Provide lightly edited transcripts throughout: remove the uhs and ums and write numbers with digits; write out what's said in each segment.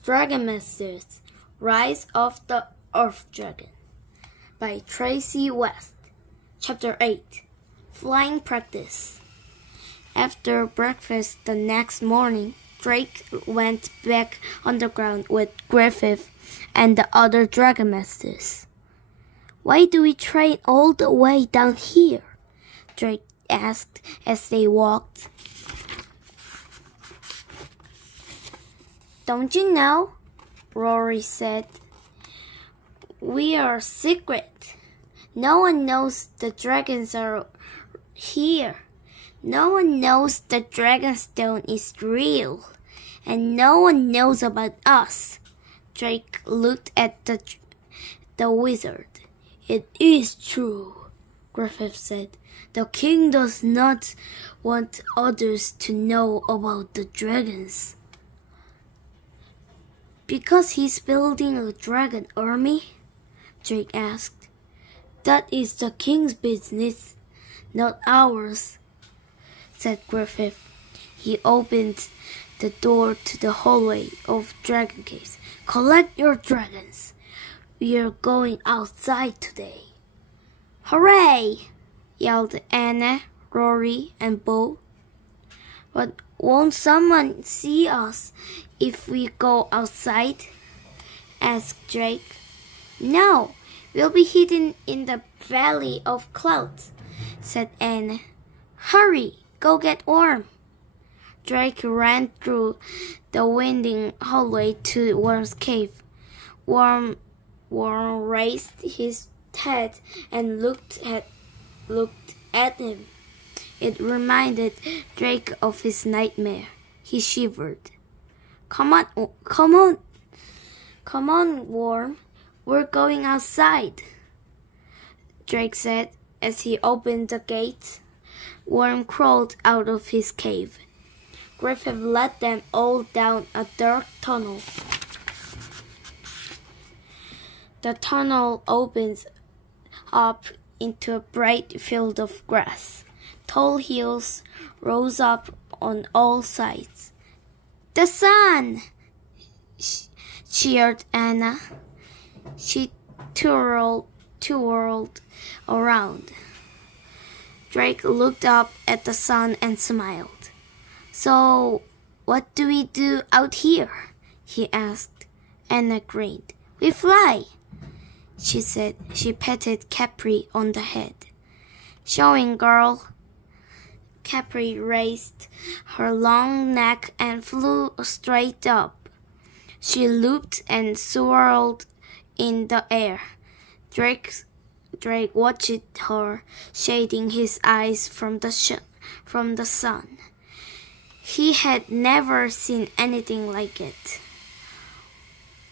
Dragon Masters Rise of the Earth Dragon by Tracy West. Chapter 8 Flying Practice. After breakfast the next morning, Drake went back underground with Griffith and the other Dragon Masters. "Why do we train all the way down here?" Drake asked as they walked. "Don't you know?" Rory said. "We are secret. No one knows the dragons are here. No one knows the Dragonstone is real. And no one knows about us." Drake looked at the wizard. "It is true," Griffith said. "The king does not want others to know about the dragons." "Because he's building a dragon army?" Drake asked. "That is the king's business, not ours," said Griffith. He opened the door to the hallway of Dragon Caves. "Collect your dragons. We are going outside today." "Hooray!" yelled Anna, Rory, and Bo. "But won't someone see us if we go outside?" asked Drake. "No, we'll be hidden in the Valley of Clouds," said Anna. "Hurry, go get Worm." Drake ran through the winding hallway to Worm's cave. Worm raised his head and looked at him. It reminded Drake of his nightmare. He shivered. Come on, Worm. We're going outside," Drake said as he opened the gate. Worm crawled out of his cave. Griffith led them all down a dark tunnel. The tunnel opens up into a bright field of grass. Tall hills rose up on all sides. "The sun!" cheered Anna. She twirled around. Drake looked up at the sun and smiled. "So, what do we do out here?" he asked. Anna grinned. "We fly," she said. She patted Capri on the head. "Showing, girl." Capri raised her long neck and flew straight up. She looped and swirled in the air. Drake watched her, shading his eyes from the sun. He had never seen anything like it.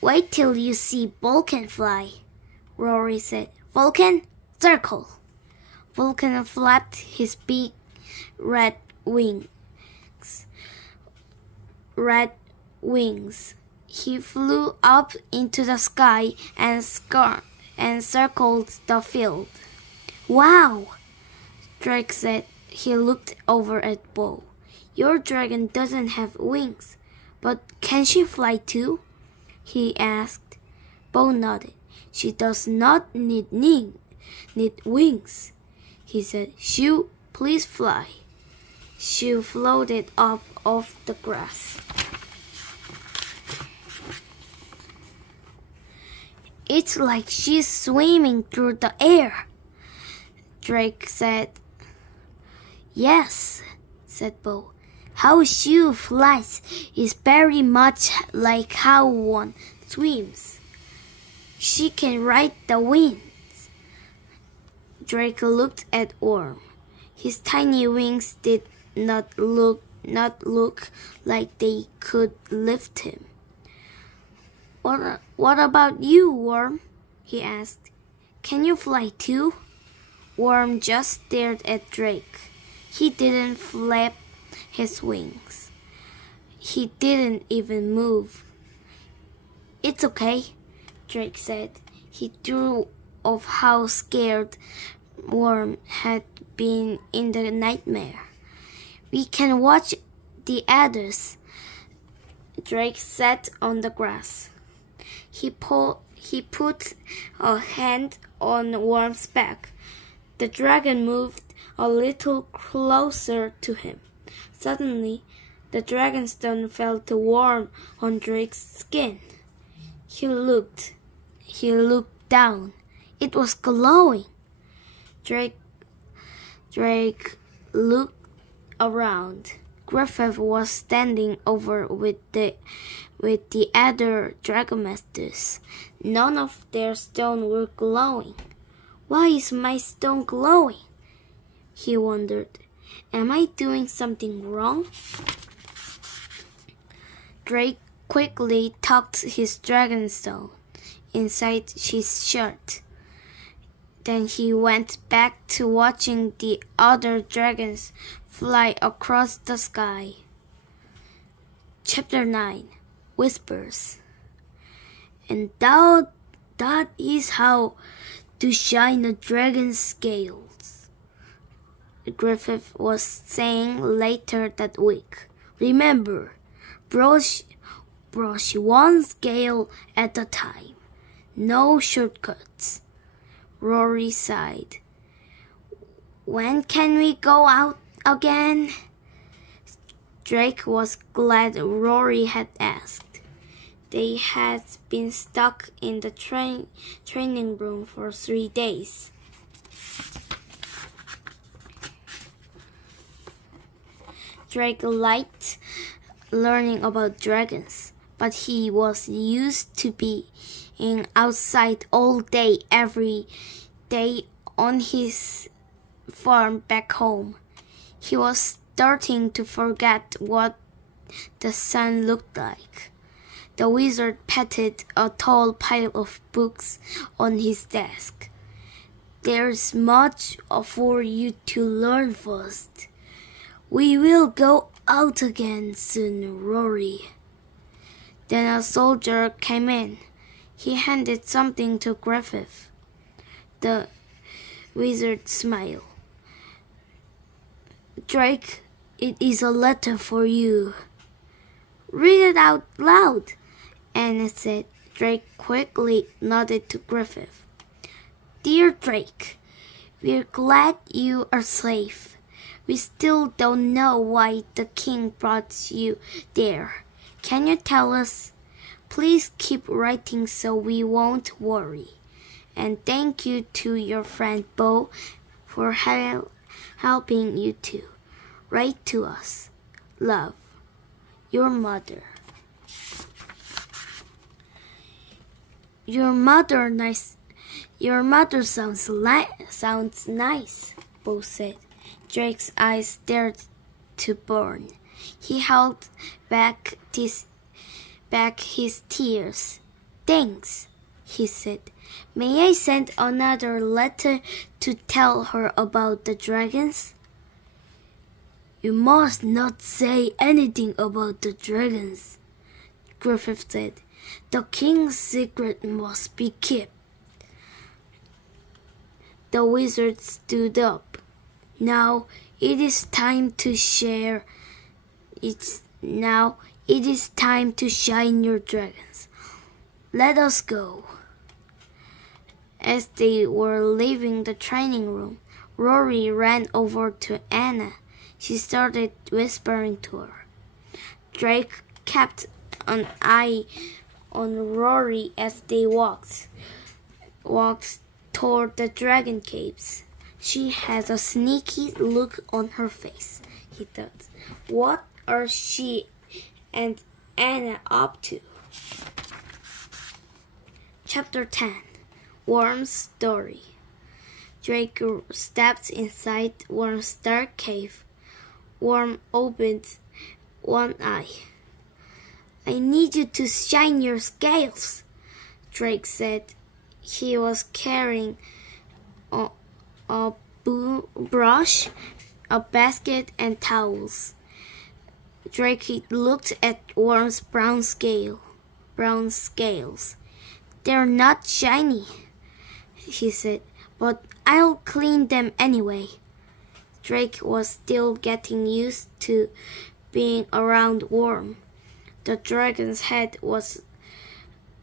"Wait till you see Vulcan fly," Rory said. "Vulcan, circle." Vulcan flapped his big red wings. He flew up into the sky and circled the field. "Wow," Drake said. He looked over at Bo. "Your dragon doesn't have wings, but can she fly too?" he asked. Bo nodded. "She does not need wings," he said. "Shoo, please fly." Shoo floated up off the grass. "It's like she's swimming through the air," Drake said. "Yes," said Bo. "How Shoo flies is very much like how one swims. She can ride the winds." Drake looked at Worm. His tiny wings did not look like they could lift him. What about you, Worm?" he asked. "Can you fly too?" Worm just stared at Drake. He didn't flap his wings. He didn't even move. "It's okay," Drake said. He threw of how scared Worm had been in the nightmare. "We can watch the others Drake sat on the grass. He put a hand on Worm's back. The dragon moved a little closer to him. Suddenly, the dragonstone felt warm on Drake's skin. He looked down. It was glowing. Drake looked around. Griffith was standing over with the other dragon masters. None of their stones were glowing. Why is my stone glowing? He wondered. Am I doing something wrong? Drake quickly tucked his dragonstone inside his shirt. Then he went back to watching the other dragons fly across the sky. Chapter 9. Whispers. And that is how to shine a dragon's scales, Griffith was saying later that week. Remember, brush one scale at a time. No shortcuts. Rory sighed. When can we go out again? Drake was glad Rory had asked. They had been stuck in the training room for 3 days. Drake liked learning about dragons, but he was used to being outside all day, every day on his farm back home. He was starting to forget what the sun looked like. The wizard patted a tall pile of books on his desk. There's much for you to learn first. We will go out again soon, Rory. Then a soldier came in. He handed something to Griffith. The wizard smiled. Drake, it is a letter for you. Read it out loud, Anna said. Drake quickly nodded to Griffith. Dear Drake, we're glad you are safe. We still don't know why the king brought you there. Can you tell us? Please keep writing so we won't worry. And thank you to your friend Bo for helping you too. Write to us. Love. Your mother. Your mother sounds nice, Bo said. Drake's eyes stared to burn. He held back his tears. Thanks, he said. May I send another letter to tell her about the dragons? You must not say anything about the dragons, Griffith said. The king's secret must be kept. The wizard stood up. Now it is time to share. Now it is time to shine your dragons. Let us go. As they were leaving the training room, Rory ran over to Anna. She started whispering to her. Drake kept an eye on Rory as they walked toward the dragon caves. She had a sneaky look on her face, he thought. What are she and Anna up to? Chapter 10. Worm's Story. Drake stepped inside Worm's dark cave. Worm opened one eye. I need you to shine your scales, Drake said. He was carrying a brush, a basket, and towels. Drake looked at Worm's brown scales. They're not shiny, he said, but I'll clean them anyway. Drake was still getting used to being around Worm. The dragon's head was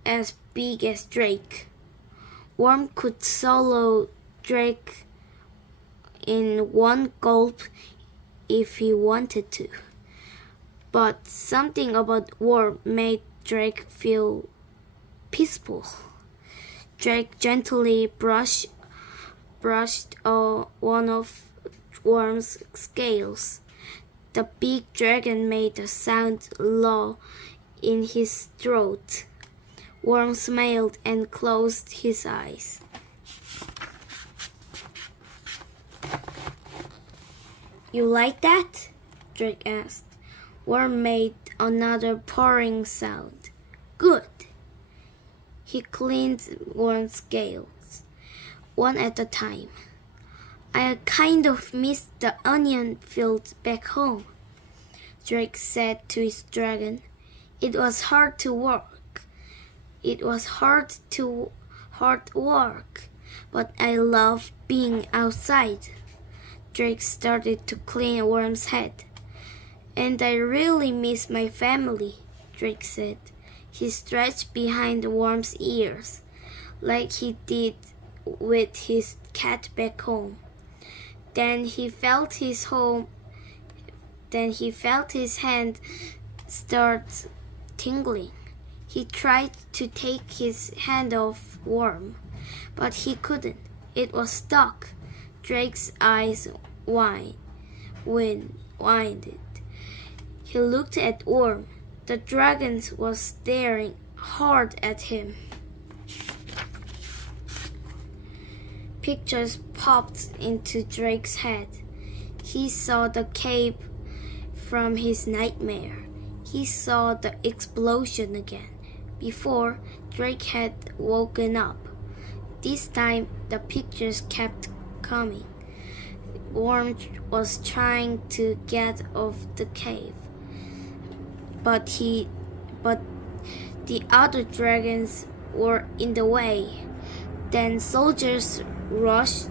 as big as Drake. Worm could swallow Drake in one gulp if he wanted to. But something about Worm made Drake feel peaceful. Drake gently brushed one of Worm's scales. The big dragon made a sound low in his throat. Worm smiled and closed his eyes. "You like that?" Drake asked. Worm made another purring sound. "Good." He cleaned Worm's scales, one at a time. "I kind of missed the onion field back home," Drake said to his dragon. "It was hard work, but I love being outside." Drake started to clean Worm's head. "And I really miss my family," Drake said. He stretched behind Worm's ears, like he did with his cat back home. Then he felt his hand start tingling. He tried to take his hand off Worm, but he couldn't. It was stuck. Drake's eyes widened. He looked at Worm. The dragon was staring hard at him. Pictures popped into Drake's head. He saw the cave from his nightmare. He saw the explosion again. Before, Drake had woken up. This time, the pictures kept coming. Worm was trying to get off the cave, but the other dragons were in the way. Then soldiers rushed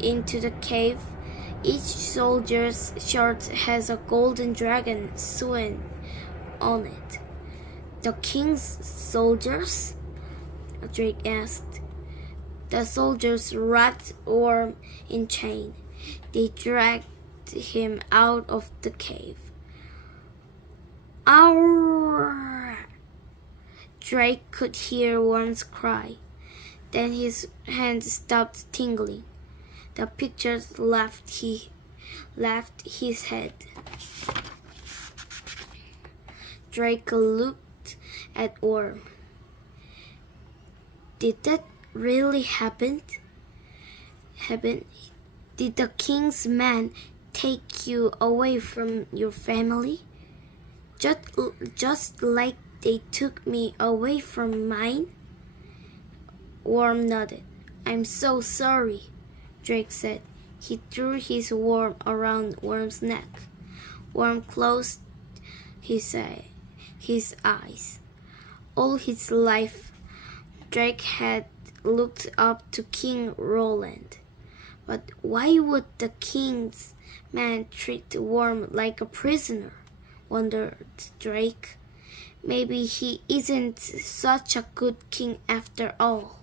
into the cave. Each soldier's shirt has a golden dragon sewn on it. "The king's soldiers?" Drake asked. The soldiers wrapped Worm in chains. They dragged him out of the cave. "Ow!" Drake could hear Worm's cry. Then his hand stopped tingling. The pictures left his head. Drake looked at Worm. "Did that really happen? Did the king's men take you away from your family? Just like they took me away from mine?" Worm nodded. "I'm so sorry," Drake said. He threw his worm around Worm's neck. Worm closed his eyes. All his life, Drake had looked up to King Roland. But why would the king's man treat Worm like a prisoner? Wondered Drake. Maybe he isn't such a good king after all.